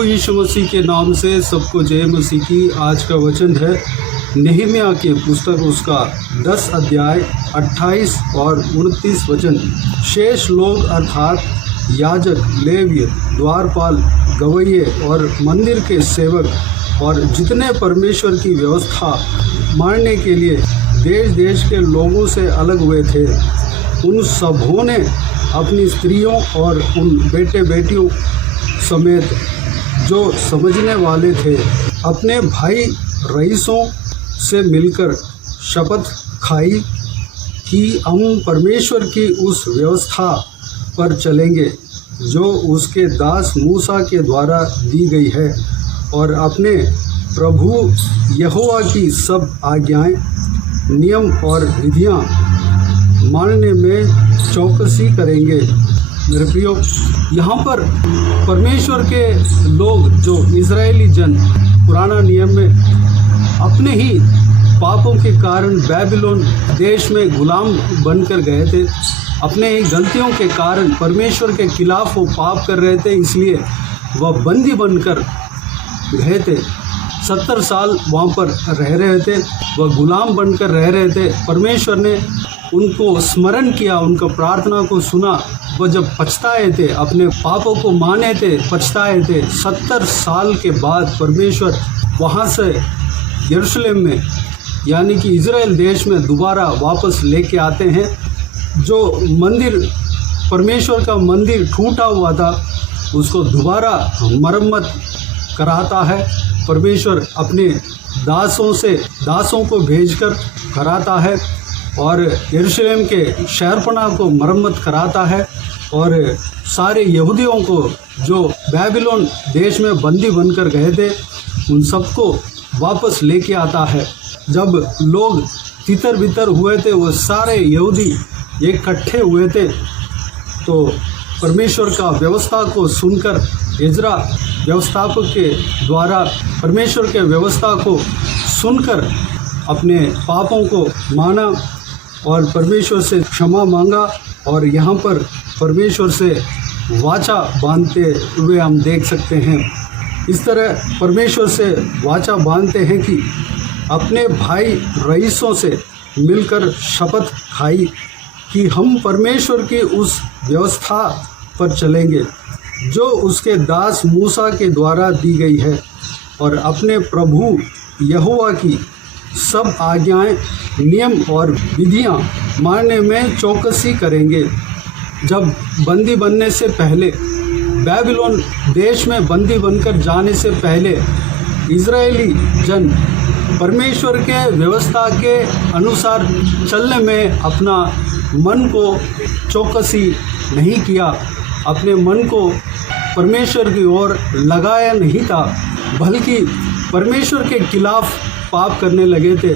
प्रभु यीशु मसीह के नाम से सबको जय मसीह की। आज का वचन है नहम्याह की पुस्तक उसका 10 अध्याय 28 और 29 वचन। शेष लोग अर्थात याजक, लेवीय, द्वारपाल, गवैये और मंदिर के सेवक और जितने परमेश्वर की व्यवस्था मानने के लिए देश देश के लोगों से अलग हुए थे, उन सबों ने अपनी स्त्रियों और उन बेटे बेटियों समेत जो समझने वाले थे अपने भाई रईसों से मिलकर शपथ खाई कि हम परमेश्वर की उस व्यवस्था पर चलेंगे जो उसके दास मूसा के द्वारा दी गई है और अपने प्रभु यहोवा की सब आज्ञाएं, नियम और विधियां मानने में चौकसी करेंगे। मेरे प्रियो, यहाँ पर परमेश्वर के लोग जो इज़राइली जन पुराना नियम में अपने ही पापों के कारण बेबीलोन देश में गुलाम बनकर गए थे, अपने ही गलतियों के कारण परमेश्वर के खिलाफ वो पाप कर रहे थे, इसलिए वह बंदी बनकर गए थे। 70 साल वहाँ पर रह रहे थे, वह गुलाम बनकर रह रहे थे। परमेश्वर ने उनको स्मरण किया, उनका प्रार्थना को सुना। वह जब पछताए थे, अपने पापों को माने थे, पछताए थे, 70 साल के बाद परमेश्वर वहाँ से यरूशलेम में यानी कि इज़राइल देश में दोबारा वापस लेके आते हैं। जो मंदिर, परमेश्वर का मंदिर टूटा हुआ था, उसको दोबारा मरम्मत कराता है। परमेश्वर अपने दासों को भेजकर कराता है और यरूशलेम के शहरपना को मरम्मत कराता है और सारे यहूदियों को जो बेबीलोन देश में बंदी बनकर गए थे, उन सबको वापस लेके आता है। जब लोग तितर बितर हुए थे, वो सारे यहूदी इकट्ठे हुए थे, तो परमेश्वर का व्यवस्था को सुनकर इज़रा व्यवस्थापक के द्वारा परमेश्वर के व्यवस्था को सुनकर अपने पापों को माना और परमेश्वर से क्षमा मांगा और यहाँ पर परमेश्वर से वाचा बांधते हुए हम देख सकते हैं। इस तरह परमेश्वर से वाचा बांधते हैं कि अपने भाई रईसों से मिलकर शपथ खाई कि हम परमेश्वर की उस व्यवस्था पर चलेंगे जो उसके दास मूसा के द्वारा दी गई है और अपने प्रभु यहोवा की सब आज्ञाएं, नियम और विधियां मानने में चौकसी करेंगे। जब बंदी बनने से पहले, बेबीलोन देश में बंदी बनकर जाने से पहले इज़राइली जन परमेश्वर के व्यवस्था के अनुसार चलने में अपना मन को चौकसी नहीं किया, अपने मन को परमेश्वर की ओर लगाया नहीं था, बल्कि परमेश्वर के खिलाफ पाप करने लगे थे।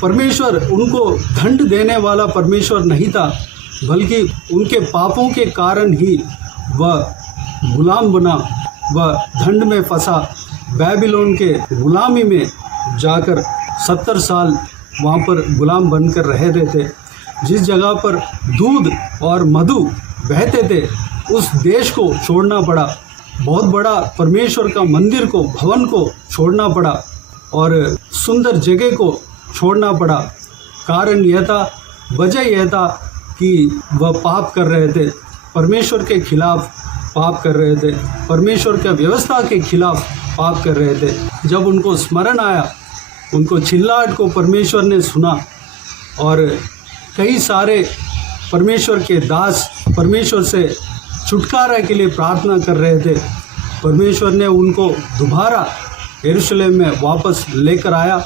परमेश्वर उनको दंड देने वाला परमेश्वर नहीं था, बल्कि उनके पापों के कारण ही वह गुलाम बना, वह दंड में फंसा, बेबीलोन के गुलामी में जाकर 70 साल वहाँ पर गुलाम बनकर रह रहे थे। जिस जगह पर दूध और मधु बहते थे, उस देश को छोड़ना पड़ा, बहुत बड़ा परमेश्वर का मंदिर को, भवन को छोड़ना पड़ा और सुंदर जगह को छोड़ना पड़ा। कारण यह था, वजह यह था कि वह पाप कर रहे थे, परमेश्वर के खिलाफ पाप कर रहे थे, परमेश्वर के व्यवस्था के खिलाफ पाप कर रहे थे। जब उनको स्मरण आया, उनको चिल्लाहट को परमेश्वर ने सुना और कई सारे परमेश्वर के दास परमेश्वर से छुटकारा के लिए प्रार्थना कर रहे थे। परमेश्वर ने उनको दोबारा यरूशलेम में वापस लेकर आया।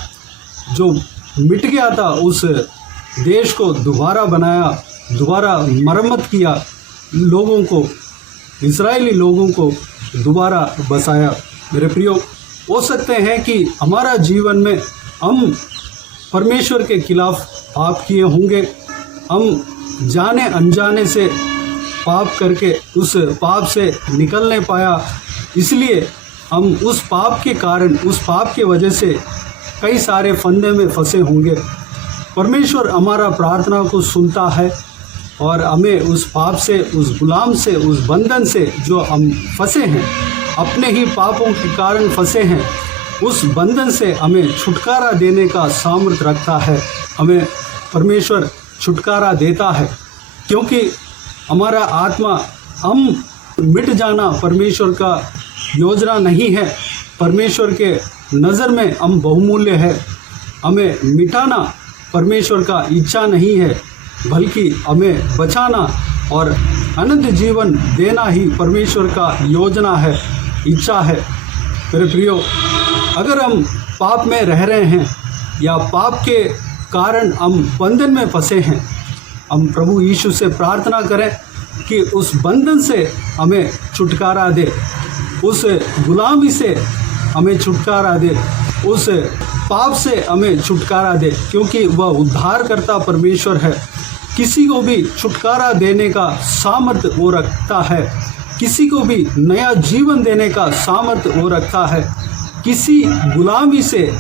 जो मिट गया था उस देश को दोबारा बनाया, दोबारा मरम्मत किया, लोगों को, इज़राइली लोगों को दोबारा बसाया। मेरे प्रियो, हो सकते हैं कि हमारा जीवन में हम परमेश्वर के खिलाफ पाप किए होंगे, हम जाने अनजाने से पाप करके उस पाप से निकल नहीं पाया, इसलिए हम उस पाप के कारण, उस पाप की वजह से कई सारे फंदे में फंसे होंगे। परमेश्वर हमारा प्रार्थना को सुनता है और हमें उस पाप से, उस गुलाम से, उस बंधन से जो हम फंसे हैं, अपने ही पापों के कारण फंसे हैं, उस बंधन से हमें छुटकारा देने का सामर्थ्य रखता है। हमें परमेश्वर छुटकारा देता है, क्योंकि हमारा आत्मा, हम मिट जाना परमेश्वर का योजना नहीं है। परमेश्वर के नज़र में हम बहुमूल्य है। हमें मिटाना परमेश्वर का इच्छा नहीं है, बल्कि हमें बचाना और अनंत जीवन देना ही परमेश्वर का योजना है, इच्छा है। मेरे प्रियो, अगर हम पाप में रह रहे हैं या पाप के कारण हम बंधन में फंसे हैं, हम प्रभु यीशु से प्रार्थना करें कि उस बंधन से हमें छुटकारा दे, उस गुलामी से हमें छुटकारा दे, उस पाप से हमें छुटकारा दे, क्योंकि वह उद्धारकर्ता परमेश्वर है। किसी को भी छुटकारा देने का सामर्थ्य वो रखता है, किसी को भी नया जीवन देने का सामर्थ्य वो रखता है, किसी गुलामी से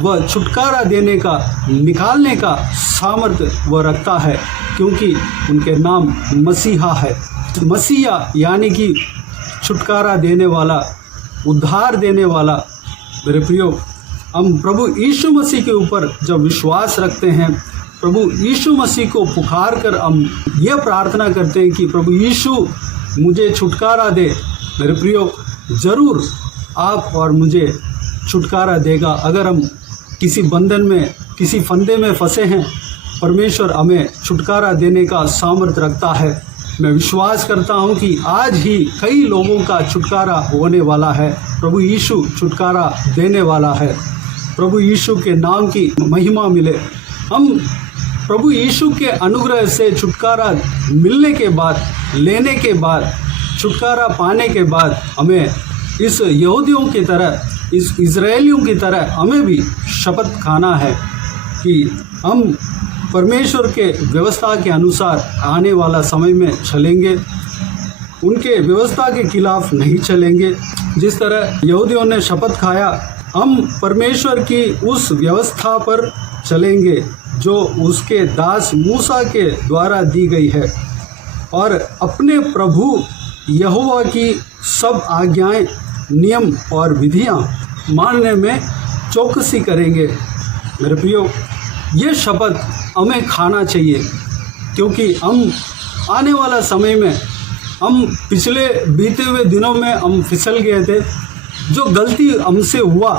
वह छुटकारा देने का, निकालने का सामर्थ्य वह रखता है, क्योंकि उनके नाम मसीहा है। मसीहा यानी कि छुटकारा देने वाला, उद्धार देने वाला। मेरे प्रियो, हम प्रभु यीशु मसीह के ऊपर जब विश्वास रखते हैं, प्रभु यीशु मसीह को पुकार कर हम यह प्रार्थना करते हैं कि प्रभु यीशु मुझे छुटकारा दे। मेरे प्रियो, ज़रूर आप और मुझे छुटकारा देगा। अगर हम किसी बंधन में, किसी फंदे में फंसे हैं, परमेश्वर हमें छुटकारा देने का सामर्थ्य रखता है। मैं विश्वास करता हूं कि आज ही कई लोगों का छुटकारा होने वाला है। प्रभु यीशु छुटकारा देने वाला है। प्रभु यीशु के नाम की महिमा मिले। हम प्रभु यीशु के अनुग्रह से छुटकारा मिलने के बाद, लेने के बाद, छुटकारा पाने के बाद हमें इस यहूदियों की तरह, इस इज़राइलियों की तरह हमें भी शपथ खाना है कि हम परमेश्वर के व्यवस्था के अनुसार आने वाला समय में चलेंगे, उनके व्यवस्था के खिलाफ नहीं चलेंगे। जिस तरह यहूदियों ने शपथ खाया, हम परमेश्वर की उस व्यवस्था पर चलेंगे जो उसके दास मूसा के द्वारा दी गई है, और अपने प्रभु यहोवा की सब आज्ञाएं, नियम और विधियां मानने में चौकसी करेंगे। मेरे प्रियो, ये शपथ हमें खाना चाहिए, क्योंकि हम आने वाला समय में, हम पिछले बीते हुए दिनों में हम फिसल गए थे। जो गलती हमसे हुआ,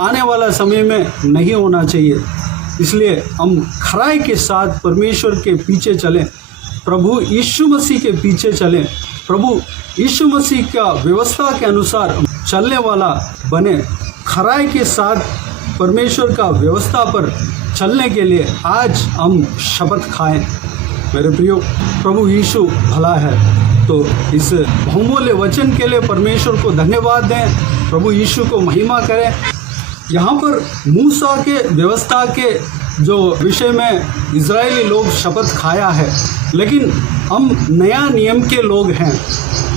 आने वाला समय में नहीं होना चाहिए। इसलिए हम खराई के साथ परमेश्वर के पीछे चलें, प्रभु यीशु मसीह के पीछे चलें, प्रभु यीशु मसीह का व्यवस्था के अनुसार चलने वाला बने। खराई के साथ परमेश्वर का व्यवस्था पर चलने के लिए आज हम शपथ खाएं। मेरे प्रियो, प्रभु यीशु भला है। तो इस बहुमूल्य वचन के लिए परमेश्वर को धन्यवाद दें, प्रभु यीशु को महिमा करें। यहाँ पर मूसा के व्यवस्था के जो विषय में इज़राइली लोग शपथ खाया है, लेकिन हम नया नियम के लोग हैं।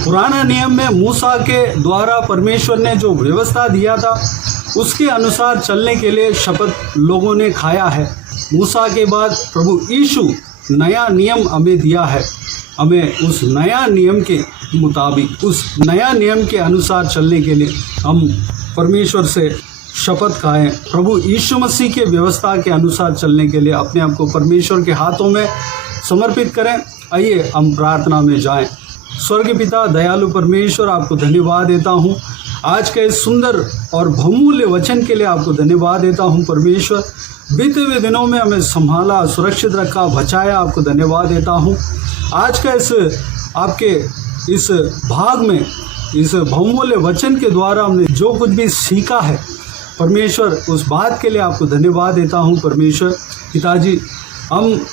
पुराना नियम में मूसा के द्वारा परमेश्वर ने जो व्यवस्था दिया था, उसके अनुसार चलने के लिए शपथ लोगों ने खाया है। मूसा के बाद प्रभु यीशु नया नियम हमें दिया है। हमें उस नया नियम के मुताबिक, उस नया नियम के अनुसार चलने के लिए हम परमेश्वर से शपथ खाएं। प्रभु यीशु मसीह के व्यवस्था के अनुसार चलने के लिए अपने आप को परमेश्वर के हाथों में समर्पित करें। आइए हम प्रार्थना में जाएं। स्वर्गीय पिता, दयालु परमेश्वर, आपको धन्यवाद देता हूँ आज के इस सुंदर और बहुमूल्य वचन के लिए। आपको धन्यवाद देता हूँ परमेश्वर, बीते हुए दिनों में हमें संभाला, सुरक्षित रखा, बचाया। आपको धन्यवाद देता हूँ आज का इस आपके इस भाग में, इस बहुमूल्य वचन के द्वारा हमने जो कुछ भी सीखा है परमेश्वर, उस बात के लिए आपको धन्यवाद देता हूँ परमेश्वर। पिताजी, हम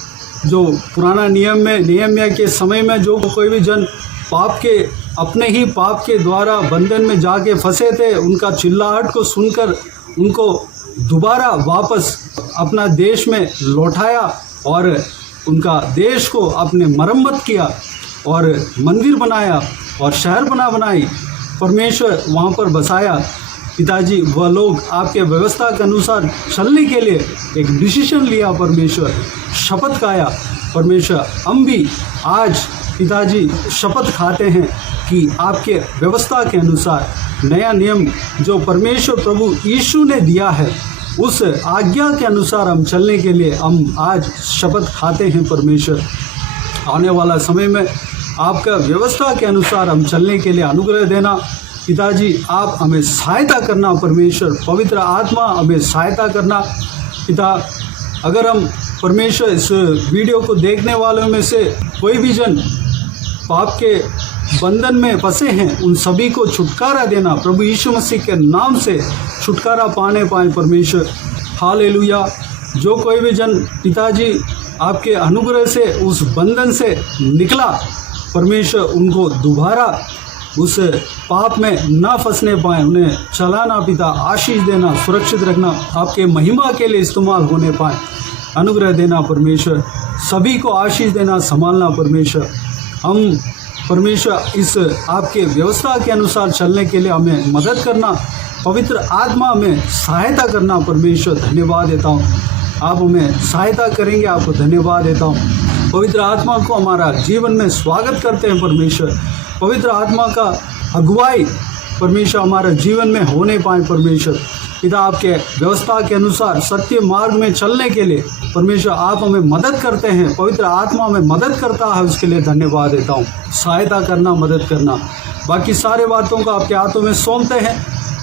जो पुराना नियम में, नियम के समय में जो कोई भी जन पाप के, अपने ही पाप के द्वारा बंधन में जाके फंसे थे, उनका चिल्लाहट को सुनकर उनको दोबारा वापस अपना देश में लौटाया और उनका देश को आपने मरम्मत किया और मंदिर बनाया और शहर बनाई, परमेश्वर वहाँ पर बसाया। पिताजी, वह लोग आपके व्यवस्था के अनुसार चलने के लिए एक डिसीजन लिया परमेश्वर, शपथ खाया परमेश्वर। हम भी आज पिताजी शपथ खाते हैं कि आपके व्यवस्था के अनुसार नया नियम जो परमेश्वर प्रभु यीशु ने दिया है, उस आज्ञा के अनुसार हम चलने के लिए हम आज शपथ खाते हैं परमेश्वर। आने वाला समय में आपका व्यवस्था के अनुसार हम चलने के लिए अनुग्रह देना। पिताजी, आप हमें सहायता करना परमेश्वर, पवित्र आत्मा हमें सहायता करना पिता। अगर हम परमेश्वर इस वीडियो को देखने वालों में से कोई भी जन पाप के बंधन में फंसे हैं, उन सभी को छुटकारा देना प्रभु यीशु मसीह के नाम से, छुटकारा पाने पाए परमेश्वर। हालेलुया। जो कोई भी जन पिताजी आपके अनुग्रह से उस बंधन से निकला परमेश्वर, उनको दोबारा उस पाप में ना फंसने पाए, उन्हें चलाना पिता, आशीष देना, सुरक्षित रखना, आपके महिमा के लिए इस्तेमाल होने पाए, अनुग्रह देना परमेश्वर। सभी को आशीष देना, संभालना परमेश्वर। हम परमेश्वर इस आपके व्यवस्था के अनुसार चलने के लिए हमें मदद करना, पवित्र आत्मा में सहायता करना परमेश्वर। धन्यवाद देता हूँ, आप हमें सहायता करेंगे, आपको धन्यवाद देता हूँ। पवित्र आत्मा को हमारा जीवन में स्वागत करते हैं परमेश्वर। पवित्र आत्मा का अगुवाई परमेश्वर हमारे जीवन में होने पाए परमेश्वर। पिता, आपके व्यवस्था के अनुसार सत्य मार्ग में चलने के लिए परमेश्वर आप हमें मदद करते हैं, पवित्र आत्मा हमें मदद करता है, उसके लिए धन्यवाद देता हूँ। सहायता करना, मदद करना, बाकी सारे बातों को आपके हाथों में सौंपते हैं।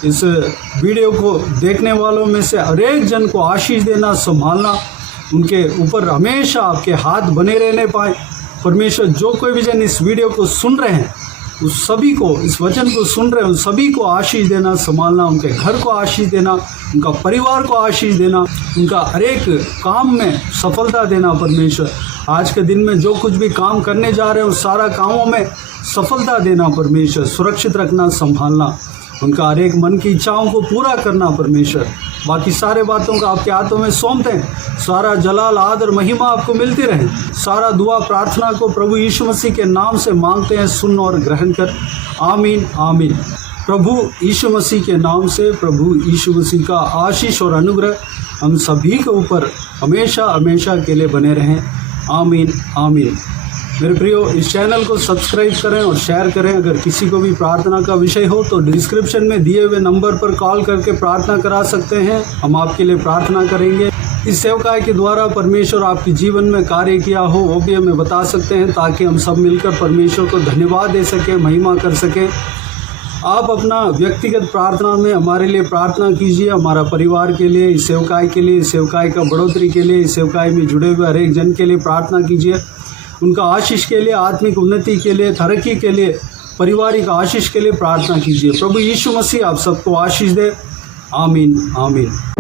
इस वीडियो को देखने वालों में से हर एक जन को आशीष देना, संभालना, उनके ऊपर हमेशा आपके हाथ बने रहने पाए परमेश्वर। जो कोई भी जन इस वीडियो को सुन रहे हैं, उस सभी को, इस वचन को सुन रहे हैं, उन सभी को आशीष देना, संभालना, उनके घर को आशीष देना, उनका परिवार को आशीष देना, उनका हर एक काम में सफलता देना परमेश्वर। आज के दिन में जो कुछ भी काम करने जा रहे हैं, उस सारा कामों में सफलता देना परमेश्वर, सुरक्षित रखना, संभालना, उनका हर एक मन की इच्छाओं को पूरा करना परमेश्वर। बाकी सारे बातों को आपके हाथों में सौंपते हैं। सारा जलाल, आदर, महिमा आपको मिलती रहे। सारा दुआ प्रार्थना को प्रभु यीशु मसीह के नाम से मांगते हैं, सुन और ग्रहण कर। आमीन, आमीन। प्रभु यीशु मसीह के नाम से प्रभु यीशु मसीह का आशीष और अनुग्रह हम सभी के ऊपर हमेशा हमेशा के लिए बने रहें। आमीन, आमीन। मेरे प्रियो, इस चैनल को सब्सक्राइब करें और शेयर करें। अगर किसी को भी प्रार्थना का विषय हो तो डिस्क्रिप्शन में दिए हुए नंबर पर कॉल करके प्रार्थना करा सकते हैं, हम आपके लिए प्रार्थना करेंगे। इस सेवकाई के द्वारा परमेश्वर आपके जीवन में कार्य किया हो वो भी हमें बता सकते हैं, ताकि हम सब मिलकर परमेश्वर को धन्यवाद दे सकें, महिमा कर सकें। आप अपना व्यक्तिगत प्रार्थना में हमारे लिए प्रार्थना कीजिए, हमारा परिवार के लिए, इस सेवकाई के लिए, इस सेवकाई का बढ़ोतरी के लिए, इस सेवकाई में जुड़े हुए हर एक जन के लिए प्रार्थना कीजिए। उनका आशीष के लिए, आत्मिक उन्नति के लिए, तरक्की के लिए, पारिवारिक आशीष के लिए प्रार्थना कीजिए। प्रभु यीशु मसीह आप सबको आशीष दे। आमीन, आमीन।